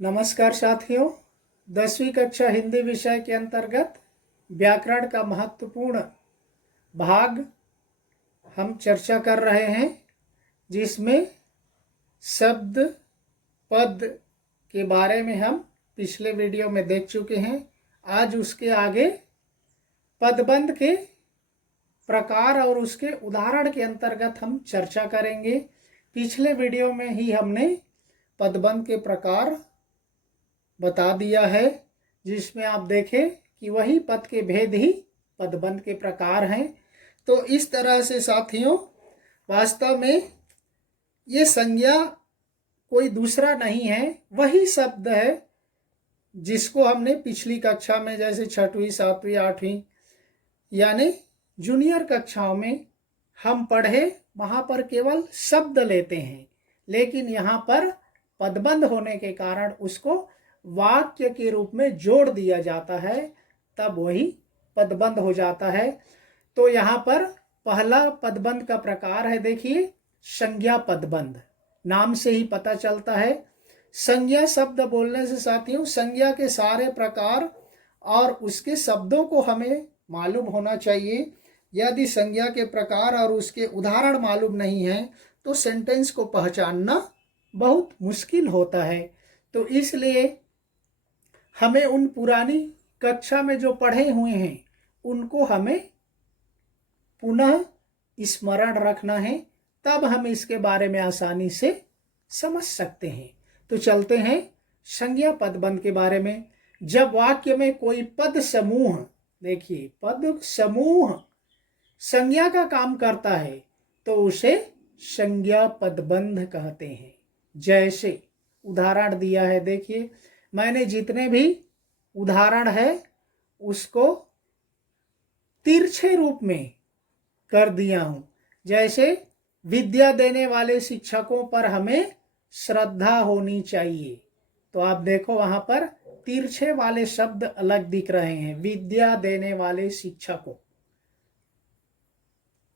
नमस्कार साथियों, 10वीं कक्षा हिंदी विषय के अंतर्गत व्याकरण का महत्वपूर्ण भाग हम चर्चा कर रहे हैं, जिसमें शब्द पद के बारे में हम पिछले वीडियो में देख चुके हैं। आज उसके आगे पदबंध के प्रकार और उसके उदाहरण के अंतर्गत हम चर्चा करेंगे। पिछले वीडियो में ही हमने पदबंध के प्रकार बता दिया है, जिसमें आप देखें कि वही पद के भेद ही पदबंध के प्रकार हैं। तो इस तरह से साथियों, वास्तव में ये संज्ञा कोई दूसरा नहीं है, वही शब्द है जिसको हमने पिछली कक्षा में, जैसे 6वीं 7वीं 8वीं यानी जूनियर कक्षाओं में हम पढ़े, वहाँ पर केवल शब्द लेते हैं, लेकिन यहाँ पर पदबंध होने के कारण उसको वाक्य के रूप में जोड़ दिया जाता है, तब वही पदबंध हो जाता है। तो यहाँ पर पहला पदबंध का प्रकार है, देखिए संज्ञा पदबंध। नाम से ही पता चलता है। संज्ञा शब्द बोलने से साथियों, संज्ञा के सारे प्रकार और उसके शब्दों को हमें मालूम होना चाहिए। यदि संज्ञा के प्रकार और उसके उदाहरण मालूम नहीं है तो सेंटेंस को पहचानना बहुत मुश्किल होता है। तो इसलिए हमें उन पुरानी कक्षा में जो पढ़े हुए हैं उनको हमें पुनः स्मरण रखना है, तब हम इसके बारे में आसानी से समझ सकते हैं। तो चलते हैं संज्ञा पदबंध के बारे में। जब वाक्य में कोई पद समूह, देखिए पद समूह संज्ञा का काम करता है तो उसे संज्ञा पदबंध कहते हैं। जैसे उदाहरण दिया है, देखिए मैंने जितने भी उदाहरण है उसको तिरछे रूप में कर दिया हूं। जैसे विद्या देने वाले शिक्षकों पर हमें श्रद्धा होनी चाहिए, तो आप देखो वहां पर तिरछे वाले शब्द अलग दिख रहे हैं, विद्या देने वाले शिक्षकों,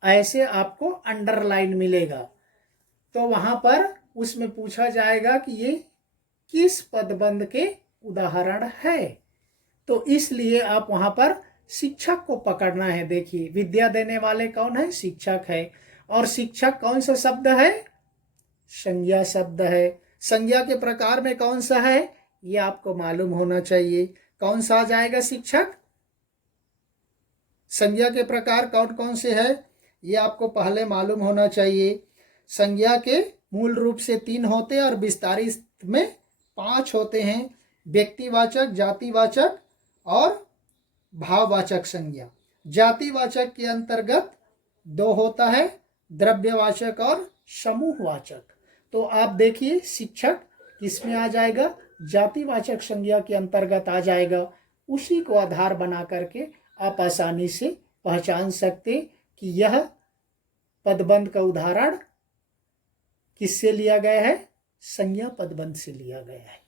ऐसे आपको अंडरलाइन मिलेगा। तो वहां पर उसमें पूछा जाएगा कि ये किस पदबंध के उदाहरण है, तो इसलिए आप वहां पर शिक्षक को पकड़ना है। देखिए विद्या देने वाले कौन है? शिक्षक है। और शिक्षक कौन सा शब्द है? संज्ञा शब्द है। संज्ञा के प्रकार में कौन सा है ये आपको मालूम होना चाहिए। कौन सा आ जाएगा? शिक्षक। संज्ञा के प्रकार कौन कौन से है ये आपको पहले मालूम होना चाहिए। संज्ञा के मूल रूप से 3 होते हैं और विस्तारित में 5 होते हैं। व्यक्तिवाचक, जातिवाचक और भाववाचक संज्ञा। जातिवाचक के अंतर्गत 2 होता है, द्रव्यवाचक और समूहवाचक। तो आप देखिए शिक्षक किसमें आ जाएगा? जातिवाचक संज्ञा के अंतर्गत आ जाएगा। उसी को आधार बना करके आप आसानी से पहचान सकते कि यह पदबंध का उदाहरण किससे लिया गया है? संज्ञा पदबंध से लिया गया है।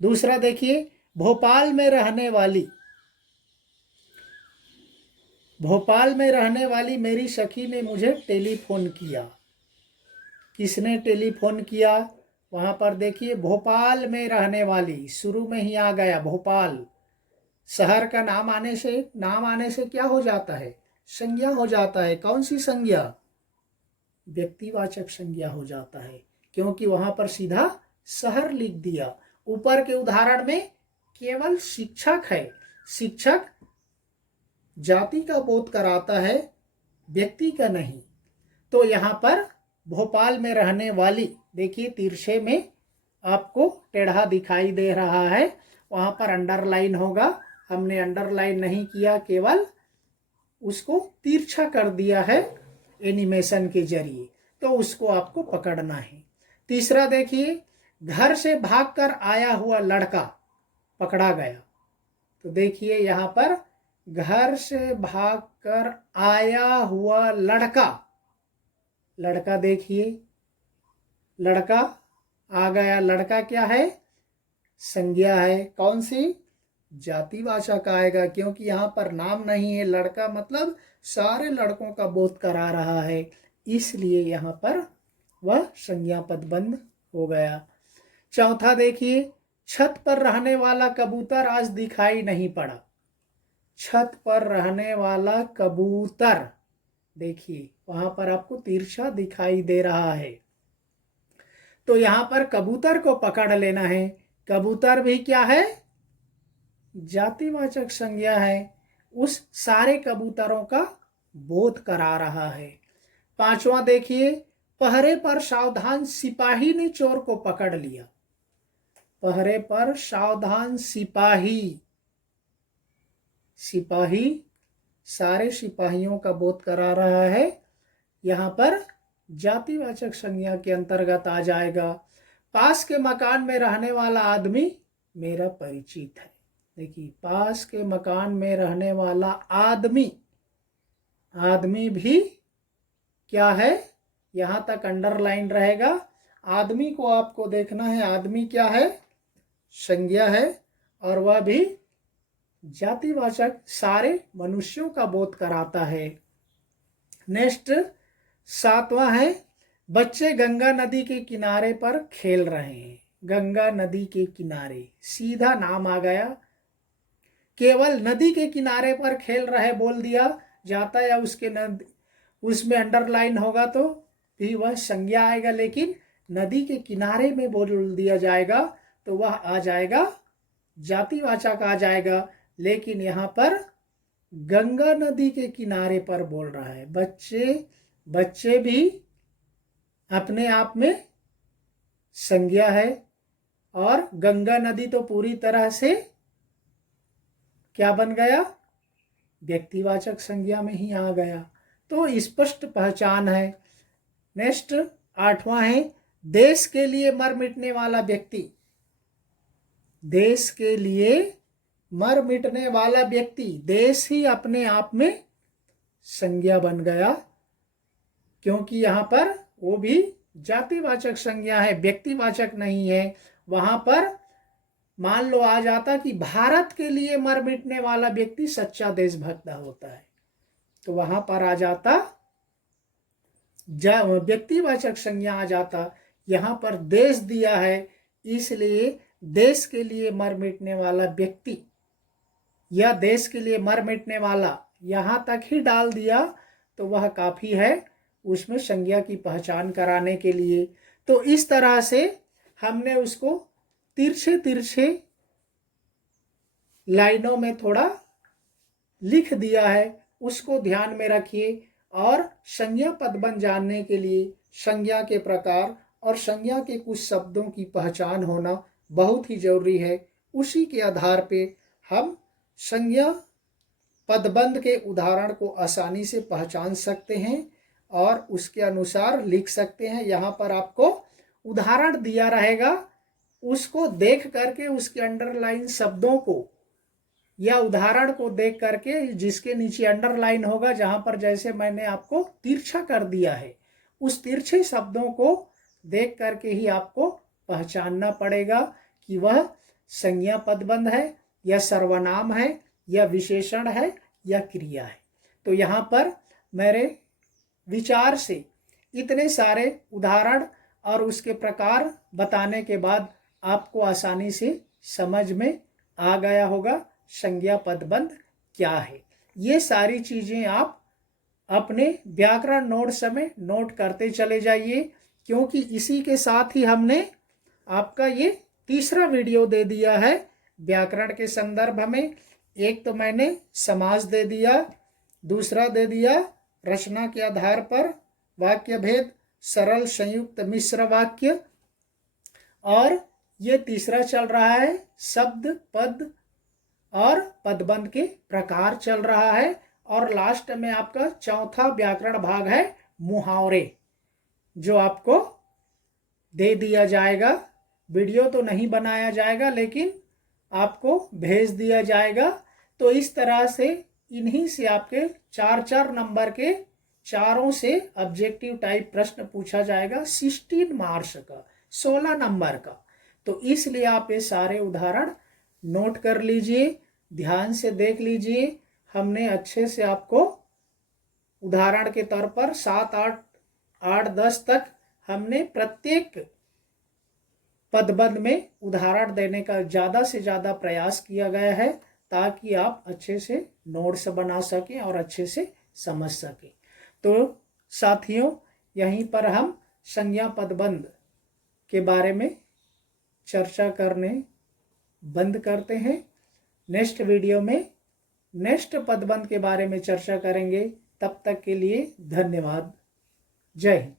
दूसरा देखिए, भोपाल में रहने वाली मेरी सखी ने मुझे टेलीफोन किया। किसने टेलीफोन किया? वहां पर देखिए भोपाल में रहने वाली, शुरू में ही आ गया भोपाल। शहर का नाम आने से क्या हो जाता है? संज्ञा हो जाता है। कौन सी संज्ञा? व्यक्तिवाचक संज्ञा हो जाता है, क्योंकि वहां पर सीधा शहर लिख दिया। ऊपर के उदाहरण में केवल शिक्षक है। शिक्षक जाति का बोध कराता है, व्यक्ति का नहीं। तो यहाँ पर भोपाल में रहने वाली, देखिए तिरछे में आपको टेढ़ा दिखाई दे रहा है, वहां पर अंडरलाइन होगा। हमने अंडरलाइन नहीं किया, केवल उसको तिरछा कर दिया है एनिमेशन के जरिए, तो उसको आपको पकड़ना है। तीसरा देखिए, घर से भागकर आया हुआ लड़का पकड़ा गया। तो देखिए यहाँ पर घर से भागकर आया हुआ लड़का, देखिए लड़का आ गया। लड़का क्या है? संज्ञा है। कौन सी? जातिवाचक आएगा, क्योंकि यहाँ पर नाम नहीं है। लड़का मतलब सारे लड़कों का बोध करा रहा है, इसलिए यहाँ पर वह संज्ञा पदबंध हो गया। चौथा देखिए, छत पर रहने वाला कबूतर आज दिखाई नहीं पड़ा। छत पर रहने वाला कबूतर, देखिए वहां पर आपको तिरछा दिखाई दे रहा है। तो यहां पर कबूतर को पकड़ लेना है। कबूतर भी क्या है? जातिवाचक संज्ञा है। उस सारे कबूतरों का बोध करा रहा है। पांचवा देखिए, पहरे पर सावधान सिपाही ने चोर को पकड़ लिया। पहरे पर सावधान सिपाही, सिपाही सारे सिपाहियों का बोध करा रहा है। यहां पर जातिवाचक संज्ञा के अंतर्गत आ जाएगा। पास के मकान में रहने वाला आदमी मेरा परिचित है। देखिए, पास के मकान में रहने वाला आदमी, आदमी भी क्या है? यहां तक अंडरलाइन रहेगा। आदमी को आपको देखना है, आदमी क्या है? संज्ञा है, और वह भी जातिवाचक सारे मनुष्यों का बोध कराता है। नेक्स्ट, सातवां है, बच्चे गंगा नदी के किनारे पर खेल रहे हैं। गंगा नदी के किनारे, सीधा नाम आ गया। केवल नदी के किनारे पर खेल रहे बोल दिया जाता, या उसके उसमें अंडरलाइन होगा तो भी वह संज्ञा आएगा, लेकिन नदी के किनारे में बोल दिया जाएगा तो वह आ जाएगा जातिवाचक आ जाएगा। लेकिन यहाँ पर गंगा नदी के किनारे पर बोल रहा है। बच्चे भी अपने आप में संज्ञा है, और गंगा नदी तो पूरी तरह से क्या बन गया? व्यक्तिवाचक संज्ञा में ही आ गया। तो स्पष्ट पहचान है। नेक्स्ट, आठवां है, देश के लिए मर मिटने वाला व्यक्ति। देश के लिए मर मिटने वाला व्यक्ति, देश ही अपने आप में संज्ञा बन गया, क्योंकि यहां पर वो भी जातिवाचक संज्ञा है, व्यक्तिवाचक नहीं है। वहां पर मान लो आ जाता कि भारत के लिए मर मिटने वाला व्यक्ति सच्चा देशभक्त होता है, तो वहां पर आ जाता व्यक्तिवाचक संज्ञा आ जाता। यहां पर देश दिया है, इसलिए देश के लिए मर मिटने वाला व्यक्ति या देश के लिए मर मिटने वाला यहां तक ही डाल दिया तो वह काफी है उसमें संज्ञा की पहचान कराने के लिए। तो इस तरह से हमने उसको तिरछे तिरछे लाइनों में थोड़ा लिख दिया है, उसको ध्यान में रखिए। और संज्ञा पदबंध जानने के लिए संज्ञा के प्रकार और संज्ञा के कुछ शब्दों की पहचान होना बहुत ही जरूरी है। उसी के आधार पे हम संज्ञा पदबंध के उदाहरण को आसानी से पहचान सकते हैं और उसके अनुसार लिख सकते हैं। यहाँ पर आपको उदाहरण दिया रहेगा, उसको देख करके उसके अंडरलाइन शब्दों को या उदाहरण को देख करके जिसके नीचे अंडरलाइन होगा, जहां पर जैसे मैंने आपको तिरछा कर दिया है, उस तिरछे शब्दों को देख करके ही आपको पहचानना पड़ेगा कि वह संज्ञा पदबंध है या सर्वनाम है या विशेषण है या क्रिया है। तो यहाँ पर मेरे विचार से इतने सारे उदाहरण और उसके प्रकार बताने के बाद आपको आसानी से समझ में आ गया होगा संज्ञा पदबंध क्या है। ये सारी चीजें आप अपने व्याकरण नोट्स में नोट करते चले जाइए, क्योंकि इसी के साथ ही हमने आपका ये तीसरा वीडियो दे दिया है व्याकरण के संदर्भ में। एक तो मैंने समास दे दिया, दूसरा दे दिया रचना के आधार पर वाक्य भेद, सरल संयुक्त मिश्र वाक्य, और ये तीसरा चल रहा है शब्द पद और पदबंध के प्रकार चल रहा है। और लास्ट में आपका चौथा व्याकरण भाग है मुहावरे, जो आपको दे दिया जाएगा। वीडियो तो नहीं बनाया जाएगा लेकिन आपको भेज दिया जाएगा। तो इस तरह से इन्हीं से आपके 4-4 नंबर के चारों से ऑब्जेक्टिव टाइप प्रश्न पूछा जाएगा 16 मार्क्स का, 16 नंबर का। तो इसलिए आप ये सारे उदाहरण नोट कर लीजिए, ध्यान से देख लीजिए। हमने अच्छे से आपको उदाहरण के तौर पर 7, 8, 10 तक हमने प्रत्येक पदबंध में उदाहरण देने का ज़्यादा से ज़्यादा प्रयास किया गया है ताकि आप अच्छे से नोट्स बना सकें और अच्छे से समझ सकें। तो साथियों, यहीं पर हम संज्ञा पदबंध के बारे में चर्चा करने बंद करते हैं। नेक्स्ट वीडियो में नेक्स्ट पदबंध के बारे में चर्चा करेंगे। तब तक के लिए धन्यवाद। जय हिंद।